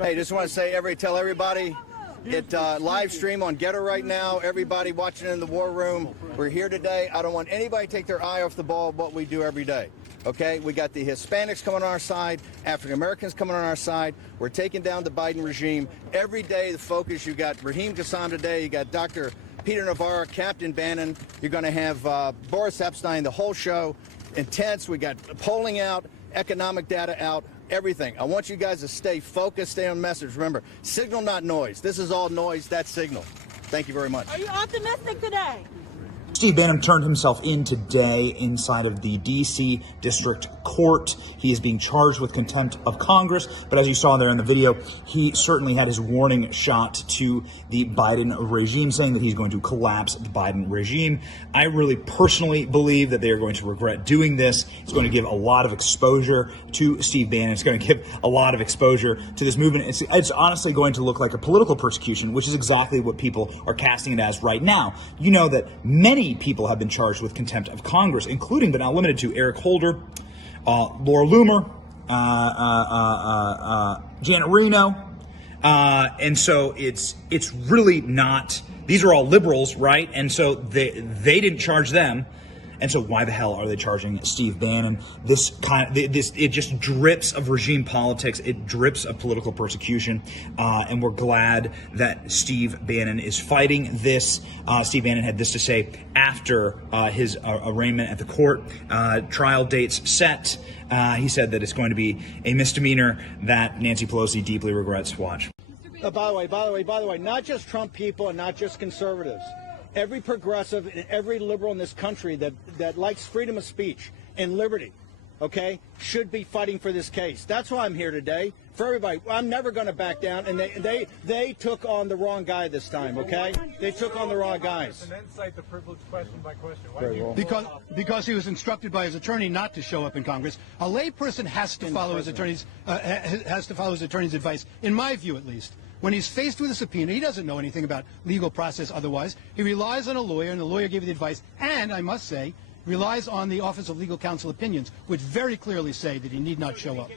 Hey, just want to say, tell everybody, it live stream on Getter right now. Everybody watching in the war room, we're here today. I don't want anybody to take their eye off the ball of what we do every day. Okay, we got the Hispanics coming on our side, African Americans coming on our side. We're taking down the Biden regime. Every day, the focus, you got Raheem Kassam today, you got Dr. Peter Navarro, Captain Bannon. You're going to have Boris Epstein, the whole show. Intense. We got polling out, economic data out, everything. I want you guys to stay focused, stay on message. Remember, signal, not noise. This is all noise, that's signal. Thank you very much. Are you optimistic today? Steve Bannon turned himself in today inside of the D.C. District Court. He is being charged with contempt of Congress, but as you saw there in the video, he certainly had his warning shot to the Biden regime, saying that he's going to collapse the Biden regime. I really personally believe that they are going to regret doing this. It's going to give a lot of exposure to Steve Bannon. It's going to give a lot of exposure to this movement. It's honestly going to look like a political persecution, which is exactly what people are casting it as right now. You know that many people have been charged with contempt of Congress, including but not limited to Eric Holder, Laura Loomer, Janet Reno, and so it's really not. These are all liberals, right? And so they didn't charge them. And so why the hell are they charging Steve Bannon? It just drips of regime politics. It drips of political persecution. And we're glad that Steve Bannon is fighting this. Steve Bannon had this to say after his arraignment at the court. Trial dates set. He said that it's going to be a misdemeanor that Nancy Pelosi deeply regrets. Watch. By the way, not just Trump people and not just conservatives. Every progressive and every liberal in this country that likes freedom of speech and liberty, okay, should be fighting for this case. That's why I'm here today. For everybody, I'm never going to back down. And they took on the wrong guy this time, okay? They took on the wrong guys. And then cite the privilege question by question. Because he was instructed by his attorney not to show up in Congress. A layperson has to follow his attorney's advice, in my view at least. When he's faced with a subpoena, he doesn't know anything about legal process otherwise. He relies on a lawyer, and the lawyer gave the advice, and, I must say, relies on the Office of Legal Counsel opinions, which very clearly say that he need not show up.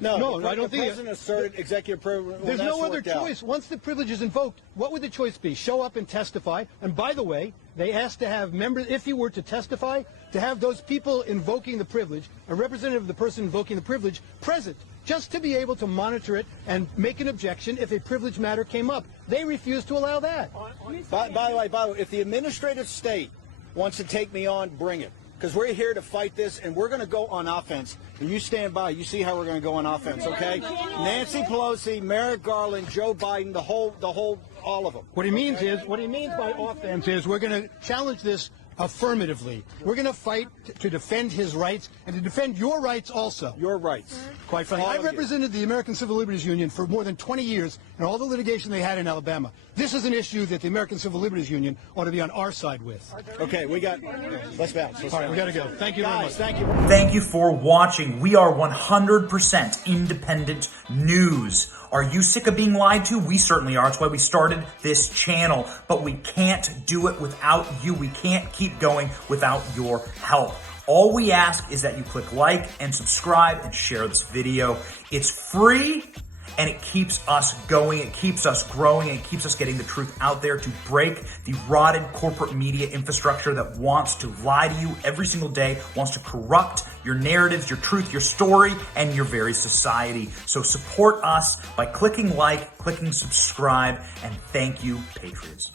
No, I don't think the president asserted executive privilege. There's no other choice. Once the privilege is invoked, what would the choice be? Show up and testify. And by the way, they asked to have members, if he were to testify, to have those people invoking the privilege, a representative of the person invoking the privilege, present, just to be able to monitor it and make an objection if a privilege matter came up. They refused to allow that. By the way, if the administrative state wants to take me on, bring it. Because we're here to fight this, and we're going to go on offense. And you stand by. You see how we're going to go on offense, okay? Nancy Pelosi, Merrick Garland, Joe Biden, all of them. What he means by offense is we're going to challenge this affirmatively. We're going to fight to defend his rights and to defend your rights also. Your rights. Quite frankly, I represented the American Civil Liberties Union for more than 20 years and all the litigation they had in Alabama. This is an issue that the American Civil Liberties Union ought to be on our side with. Okay, let's bounce. All right, we got to go. Thank you very much. Thank you. Thank you for watching. We are 100% independent news. Are you sick of being lied to? We certainly are. That's why we started this channel. But we can't do it without you. We can't keep going without your help. All we ask is that you click like and subscribe and share this video. It's free and it keeps us going. It keeps us growing. It keeps us getting the truth out there to break the rotted corporate media infrastructure that wants to lie to you every single day, wants to corrupt your narratives, your truth, your story, and your very society. So support us by clicking like, clicking subscribe, and thank you, Patriots.